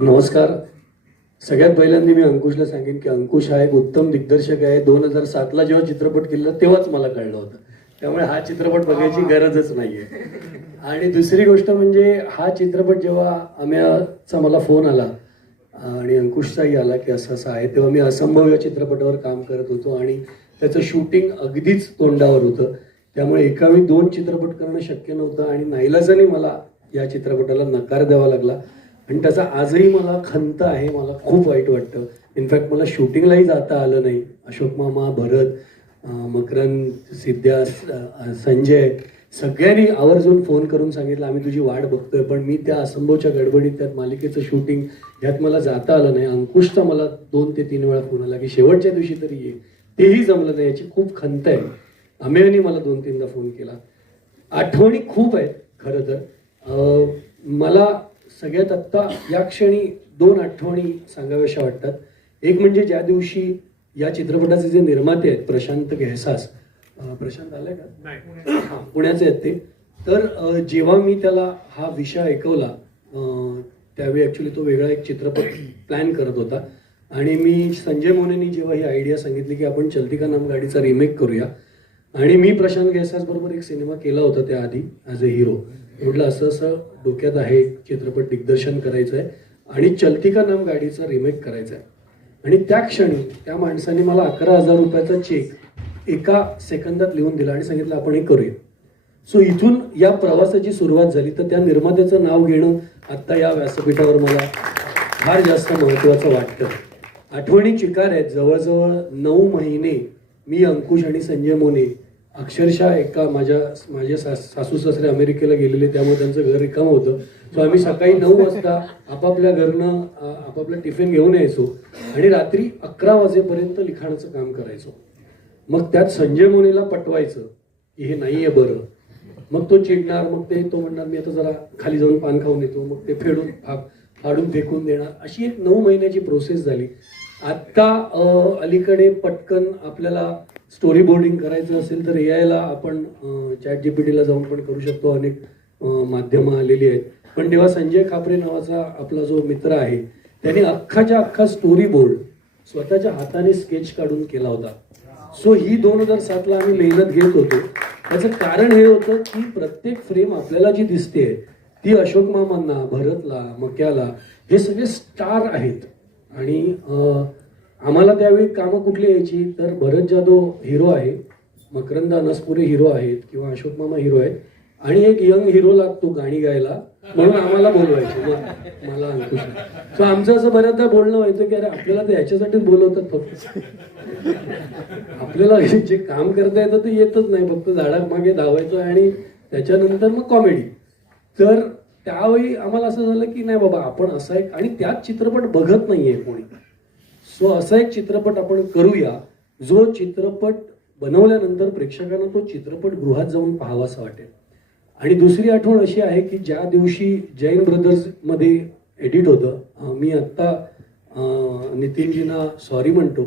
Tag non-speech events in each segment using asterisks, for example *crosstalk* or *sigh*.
नमस्कार. सगळ्यात पहिल्यांदा मी अंकुशला सांगेन की अंकुश हा एक उत्तम दिग्दर्शक आहे. दोन हजार सातला जेव्हा चित्रपट केलेला तेव्हाच मला कळलं होतं. त्यामुळे हा चित्रपट बघायची गरजच नाहीये. आणि दुसरी गोष्ट म्हणजे हा चित्रपट जेव्हा अम्याचा मला फोन आला आणि अंकुशचाही आला की असं असं आहे तेव्हा मी असंभव या चित्रपटावर काम करत होतो आणि त्याचं शूटिंग अगदीच तोंडावर होतं. त्यामुळे एकावेळी दोन चित्रपट करणं शक्य नव्हतं आणि नाईलाजाने मला या चित्रपटाला नकार द्यावा लागला. आणि त्याचा आजही मला खंत आहे मला खूप वाईट वाटतं. इनफॅक्ट मला शूटिंगलाही जाता आलं नाही. अशोक मामा भरत मकरंद सिद्ध्या संजय सगळ्यांनी आवर्जून फोन करून सांगितलं आम्ही तुझी वाट बघतोय पण मी त्या असंभवच्या गडबडीत त्यात मालिकेचं शूटिंग ह्यात मला जाता आलं नाही. अंकुशचा मला दोन ते तीन वेळा फोन आला की शेवटच्या दिवशी तरी ये. तेही जमलं नाही याची खूप खंत आहे. अमेयने मला दोन तीनदा फोन केला. आठवणी खूप आहेत खरं तर. मला सगळ्यात आत्ता या क्षणी दोन आठवणी सांगाव्याशा वाटतात. एक म्हणजे ज्या दिवशी या चित्रपटाचे जे निर्माते आहेत प्रशांत घेसास अं, प्रशांत आलाय का? पुण्याचे आहेत ते. तर जेव्हा मी त्याला हा विषय ऐकवला त्यावेळी ॲक्च्युली तो वेगळा एक चित्रपट प्लॅन करत होता. आणि मी संजय मोनेनी जेव्हा ही आयडिया सांगितली की आपण चलती का नाम गाडीचा रिमेक करूया आणि मी प्रशांत घेसास बरोबर एक सिनेमा केला होता त्याआधी ॲज अ हिरो म्हटलं असं असं डोक्यात आहे चित्रपट दिग्दर्शन करायचं आहे आणि चलती का नाम गाडीचा रिमेक करायचा आहे आणि त्या क्षणी त्या माणसाने मला अकरा हजार रुपयाचा चेक एका सेकंदात लिहून दिला आणि सांगितलं आपण हे करूया. सो इथून या प्रवासाची सुरुवात झाली. तर त्या निर्मात्याचं नाव घेणं आत्ता या व्यासपीठावर मला फार जास्त महत्त्वाचं वाटतं. आठवणी चिकार आहेत. जवळजवळ नऊ महिने मी अंकुश आणि संजय मोने अक्षरशः एका माझ्या माझे सास सासू सासरे अमेरिकेला गेलेले त्यामुळे त्यांचं घर रिकामं होतं. सो आम्ही सकाळी नऊ वाजता आपापल्या घरनं आपापला टिफिन घेऊन यायचो आणि रात्री अकरा वाजेपर्यंत लिखाणाचं काम करायचो. मग त्यात संजय मोनेला पटवायचं की हे नाहीये बरं. मग तो चिडणार मग ते तो म्हणणार मी आता जरा खाली जाऊन पान खाऊन येतो. मग ते फेडून फाडून फेकून देणार. अशी एक नऊ महिन्याची प्रोसेस झाली. आत्ता अलीकडे पटकन आपल्याला स्टोरी बोर्डिंग करायचं असेल तर ए आयला आपण चॅट जीपीटीला जाऊन पण करू शकतो. अनेक माध्यमं आलेली आहेत. पण तेव्हा संजय खापरे नावाचा आपला जो मित्र आहे त्याने अख्खाच्या अख्खा स्टोरी बोर्ड स्वतःच्या हाताने स्केच काढून केला होता. सो ही दोन हजार सातला आम्ही मेहनत घेत होतो. त्याचं कारण हे होतं की प्रत्येक फ्रेम आपल्याला जी दिसते ती अशोक मामांना भरतला मक्याला हे सगळे स्टार आहेत. आणि आम्हाला त्यावेळी कामं कुठली यायची? तर भरत जाधव हिरो आहे. मकरंद अनसपुरे हिरो आहेत किंवा अशोक मामा हिरो आहेत. आणि एक यंग हिरो लागतो गाणी गायला. म्हणून आम्हाला बोलवायचे. मला अंकुश सो आमचं असं बऱ्याचदा बोलणं व्हायचं की अरे आपल्याला तर याच्यासाठीच बोलवतात फक्त. आपल्याला जे काम करता येतं ते येतच नाही. फक्त झाडामागे धावायचं आणि त्याच्यानंतर मग कॉमेडी तर त्यावेळी आम्हाला असं झालं की नाही बाबा आपण असा एक आणि त्यात चित्रपट बघत नाहीये कोणी. सो असा एक चित्रपट आपण करूया जो चित्रपट बनवल्यानंतर प्रेक्षकांना तो चित्रपट गृहात जाऊन पाहावासा वाटेल. आणि दुसरी आठवण अशी आहे की ज्या दिवशी जैन ब्रदर्समध्ये एडिट होतं मी आत्ता नितीनजींना सॉरी म्हणतो.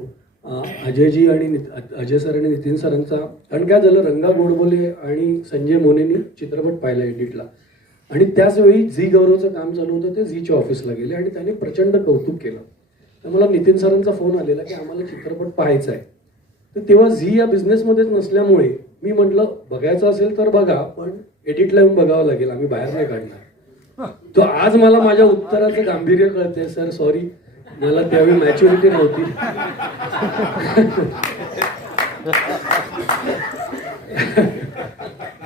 अजयजी आणि अजय सर आणि नितीन सरांचा कारण काय झालं रंगा गोडबोले आणि संजय मोनेनी चित्रपट पाहिला एडिटला. आणि त्याचवेळी झी गौरवचं काम चालू होतं ते झीच्या ऑफिसला गेले आणि त्याने प्रचंड कौतुक केलं. तर मला नितीन सरांचा फोन आलेला की आम्हाला चित्रपट पाहायचा आहे. तर तेव्हा झी या बिझनेसमध्येच नसल्यामुळे मी म्हटलं बघायचं असेल तर बघा पण एडिटला येऊन बघावं लागेल. आम्ही बाहेर नाही काढणार. तर आज मला माझ्या उत्तराचं गांभीर्य कळतंय सर सॉरी मला त्यावेळी मॅच्युरिटी नव्हती.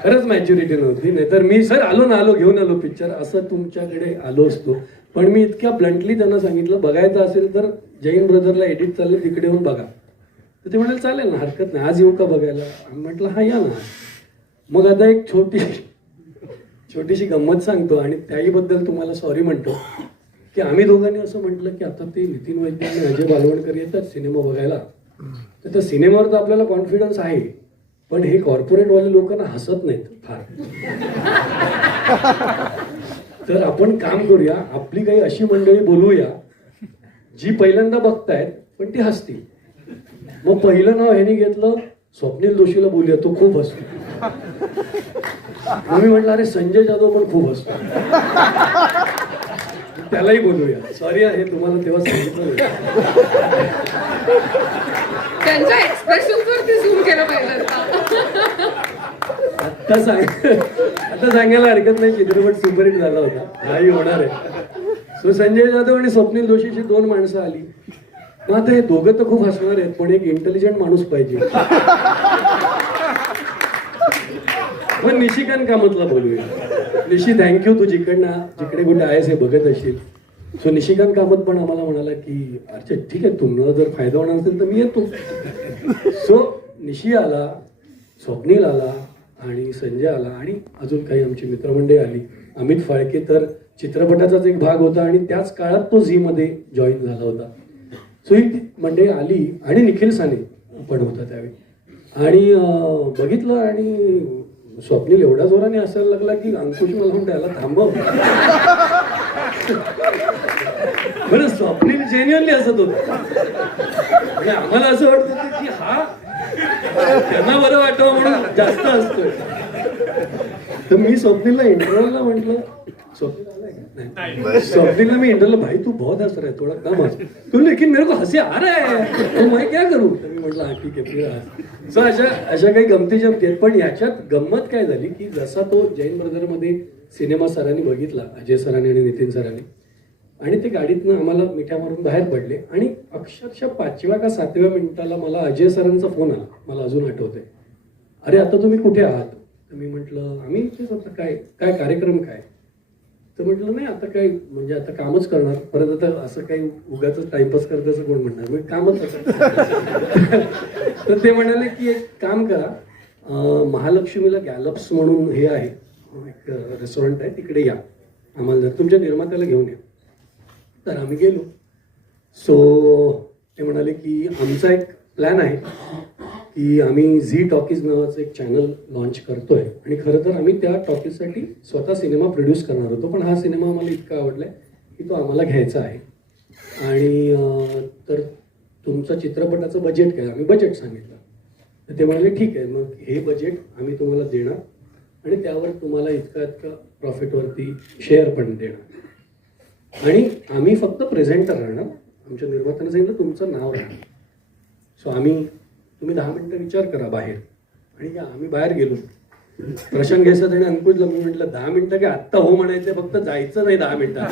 खरंच मॅच्युरिटी नव्हती. नाहीतर मी सर आलो ना आलो घेऊन आलो पिक्चर असं तुमच्याकडे आलो असतो. पण मी इतक्या ब्लंटली त्यांना सांगितलं बघायचं असेल तर जैन ब्रदरला एडिट चाललं तिकडे येऊन बघा. तर ते म्हणाले चालेल ना हरकत नाही आज येऊ का बघायला? आम्ही म्हटलं हा या ना. मग आता एक छोटी छोटीशी गंमत सांगतो आणि त्याहीबद्दल तुम्हाला सॉरी म्हणतो की आम्ही दोघांनी असं म्हटलं की आता ते नितीन वैद्य आणि अजय बालवणकर येतात सिनेमा बघायला. तर त्या सिनेमावर तर आपल्याला कॉन्फिडन्स आहे पण हे कॉर्पोरेटवाले लोकांना हसत नाहीत फार. तर आपण काम करूया आपली काही अशी मंडळी बोलवूया जी पहिल्यांदा बघतायत पण ती हसतील. मग पहिलं नाव ह्यानी घेतलं स्वप्नील जोशीला बोलूया तो खूप हसतो. मी म्हटलं अरे संजय जाधव पण खूप हसतो. त्यालाही बोलूया. सॉरी हे तुम्हाला तेव्हा सांगितलं त्यांच्या एक्सप्रेशन आता सांग आता सांगायला हरकत नाही चित्रपट सुपरहिट झाला होता. हाही होणार आहे. सो संजय जाधव आणि स्वप्नील जोशीची दोन माणसं आली. मग आता हे दोघं तर खूप हसणार आहेत पण एक इंटेलिजंट माणूस पाहिजे. पण निशिकांत कामतला बोलूया. निशी थँक्यू तू जिकडनं जिकडे कुठे आहेस हे बघत असेल सो निशिकांत कामत पण आम्हाला म्हणाला की अच्छा ठीक आहे तुम्हाला जर फायदा होणार असेल तर मी येतो. सो निशी आला स्वप्नील आला आणि संजय आला आणि अजून काही आमची मित्रमंडळी आली. अमित फाळके तर चित्रपटाचाच एक भाग होता आणि त्याच काळात तो झी मध्ये जॉईन झाला होता. सो ही मंडळी आली आणि निखिल साने पण होता त्यावेळी. आणि बघितलं आणि स्वप्नील एवढ्या जोराने असायला लागला की अंकुश मला म्हणून याला थांबव. बरं स्वप्नील जेन्युअनली असत होत. आम्हाला असं वाटत की हा त्यांना बरं वाटावं म्हणून जास्त असतोय तर मी स्वप्नीला इंटरव्ह्यूला म्हटलं स्वप्नील आलाय का? मी इंटरव्ह्यूला भाई तू बहुत हंस रहा है थोड़ा कम हंस. तू लेकिन मेरे को हंसी आ रहा है तो मैं क्या करू? तर मी म्हटलं हा ठीक आहे फिर सो अशा अशा काही गमती जमती आहेत पण याच्यात गंमत काय झाली की जसा तो जैन ब्रदरमध्ये सिनेमा सरांनी बघितला अजय सरांनी आणि नितीन सरांनी आणि ते गाडीतनं आम्हाला मिठ्या मारून बाहेर पडले. आणि अक्षरशः पाचव्या का सातव्या मिनिटाला मला अजय सरांचा फोन आला. मला अजून आठवतंय. अरे आता तुम्ही कुठे आहात? तर मी म्हटलं आम्ही इथेच आता काय काय कार्यक्रम काय? तर म्हटलं नाही आता काय म्हणजे आता कामच करणार. परत आता असं काही उगाच टाइमपास करत असं कोण म्हणणार? मी कामच *laughs* तर ते म्हणाले की एक काम करा. महालक्ष्मीला गॅलप्स म्हणून हे आहे. एक रेस्टॉरंट आहे. तिकडे या. आम्हाला तुमच्या निर्मात्याला घेऊन या. तर आम्ही गेलो. सो ते म्हणाले की आमचा एक प्लॅन आहे की आम्ही झी टॉकीज नावाचं एक चॅनल लॉन्च करतोय. आणि खरं तर आम्ही त्या टॉकीजसाठी स्वतः सिनेमा प्रोड्यूस करणार होतो. पण हा सिनेमा आम्हाला इतका आवडलाय की तो आम्हाला घ्यायचा आहे. आणि तर तुमचं चित्रपटाचं बजेट काय? आम्ही बजेट सांगितलं. तर ते म्हणाले ठीक आहे मग हे बजेट आम्ही तुम्हाला देणार आणि त्यावर तुम्हाला इतका इतका प्रॉफिटवरती शेअर पण देणार. आणि आम्ही फक्त प्रेझेंटर राहणार आमच्या निर्मात्याने सांगितलं तुमचं नाव राहणार सो आम्ही तुम्ही दहा मिनिटं विचार करा बाहेर. आणि आम्ही बाहेर गेलो. प्रशांत घेसत आणि अंकुशला मी म्हटलं दहा मिनिटं काय आत्ता हो म्हणायचं फक्त जायचं नाही दहा मिनिटं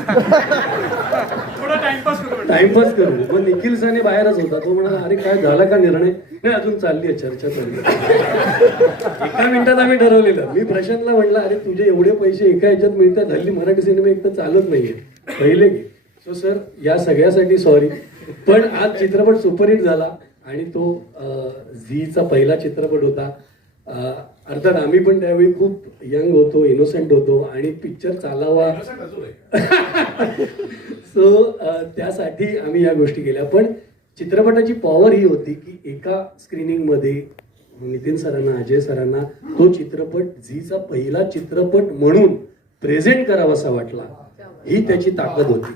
टाइमपास करू मग निखिल साने बाहेरच होता. तो म्हणाला अरे काय झाला का निर्णय? नाही अजून चालली आहे चर्चा चालली आहे." एका मिनिटात आम्ही ठरवलेलं. मी प्रशांतला म्हटलं अरे तुझे एवढे पैसे एका ह्याच्यात मिळतात. हल्ली मराठी सिनेमे एक तर चालत नाहीये पहिले घे. सो सर या सगळ्यासाठी सॉरी पण आज चित्रपट सुपरहिट झाला आणि तो झीचा पहिला चित्रपट होता. अर्थात आम्ही पण त्यावेळी खूप यंग होतो इनोसेंट होतो आणि पिक्चर चालावा. सो *laughs* त्यासाठी आम्ही या गोष्टी केल्या. पण चित्रपटाची पॉवर ही होती की एका स्क्रीनिंगमध्ये नितीन सरांना अजय सरांना तो चित्रपट झीचा पहिला चित्रपट म्हणून प्रेझेंट करावासा वाटला. ही त्याची ताकद होती.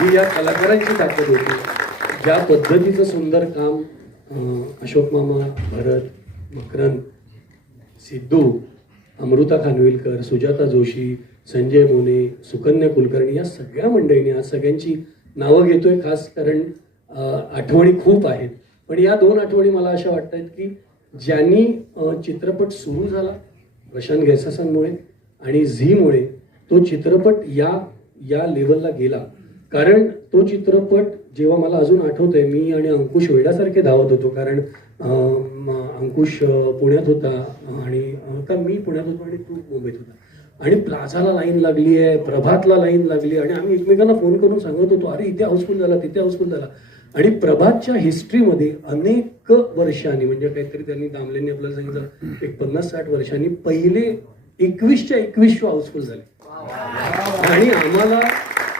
ही या कलाकारांची ताकद होती. ज्या पद्धतीचं सुंदर काम अशोक मामा भरत मकरंद सिद्धू अमृता खानविलकर सुजाता जोशी संजय मोने सुकन्या कुलकर्णी या सगळ्या मंडळींनी आज सगळ्यांची नावं घेतोय. खास कारण आठवणी खूप आहेत. पण या दोन आठवणी मला अशा वाटत आहेत की ज्यांनी चित्रपट सुरू झाला प्रशांत घेसासांमुळे आणि झीमुळे तो चित्रपट या या लेवलला गेला. कारण तो चित्रपट जेव्हा मला अजून आठवतंय मी आणि अंकुश वेड्यासारखे धावत होतो. कारण अंकुश पुण्यात होता आणि का मी पुण्यात होतो आणि तू मुंबईत होता. आणि प्लाझाला लाईन लागली आहे प्रभातला लाईन लागली आणि आम्ही एकमेकांना फोन करून सांगत होतो अरे इथे हाऊसफुल झाला तिथे हाऊसफुल झाला. आणि प्रभातच्या हिस्ट्रीमध्ये अनेक वर्षांनी म्हणजे काहीतरी त्यांनी दामलेंनी आपल्याला सांगितलं एक पन्नास साठ वर्षांनी पहिले एकवीसच्या एकवीस शो हाऊसफुल झाले. आणि आम्हाला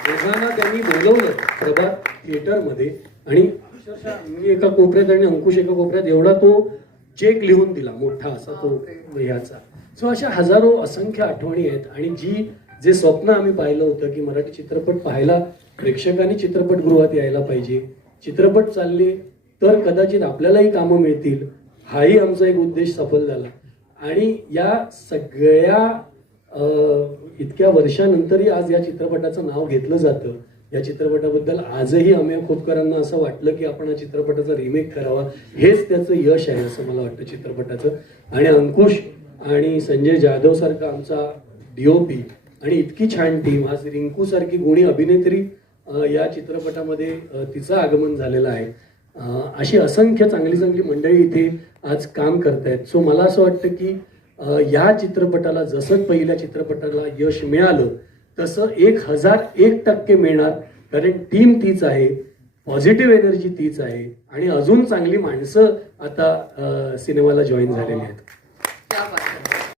दोघांना त्यांनी बोलवलं प्रभा थिएटरमध्ये. आणि मी एका कोपऱ्यात आणि अंकुश एका कोपऱ्यात एवढा तो चेक लिहून दिला मोठा असा तो ह्याचा. सो अशा हजारो असंख्य आठवणी आहेत. आणि जी जे स्वप्न आम्ही पाहिलं होतं की मराठी चित्रपट पाहायला प्रेक्षकांनी चित्रपटगृहात यायला पाहिजे. चित्रपट चालले तर कदाचित आपल्यालाही कामं मिळतील. हाही आमचा एक उद्देश सफल झाला. आणि या सगळ्या इतक्या वर्षानंतरही आज या चित्रपटाचं नाव घेतलं जातं. या चित्रपटाबद्दल आजही अमेय खोतकरांना असं वाटलं की आपण या चित्रपटाचा रिमेक करावा. हेच त्याचं यश आहे असं मला वाटतं चित्रपटाचं. आणि अंकुश आणि संजय जाधव सारखा आमचा डीओपी आणि इतकी छान टीम आज रिंकू सारखी गुणी अभिनेत्री या चित्रपटामध्ये तिचं आगमन झालेलं आहे. अशी असंख्य चांगली चांगली मंडळी इथे आज काम करतायत. सो मला असं वाटतं की या चित्रपटाला जसं पहिल्या चित्रपटाला यश मिळालं तसं एक हजार एक टक्के मिळणार. कारण टीम तीच आहे पॉझिटिव्ह एनर्जी तीच आहे आणि अजून चांगली माणसं आता सिनेमाला जॉईन झालेली आहेत.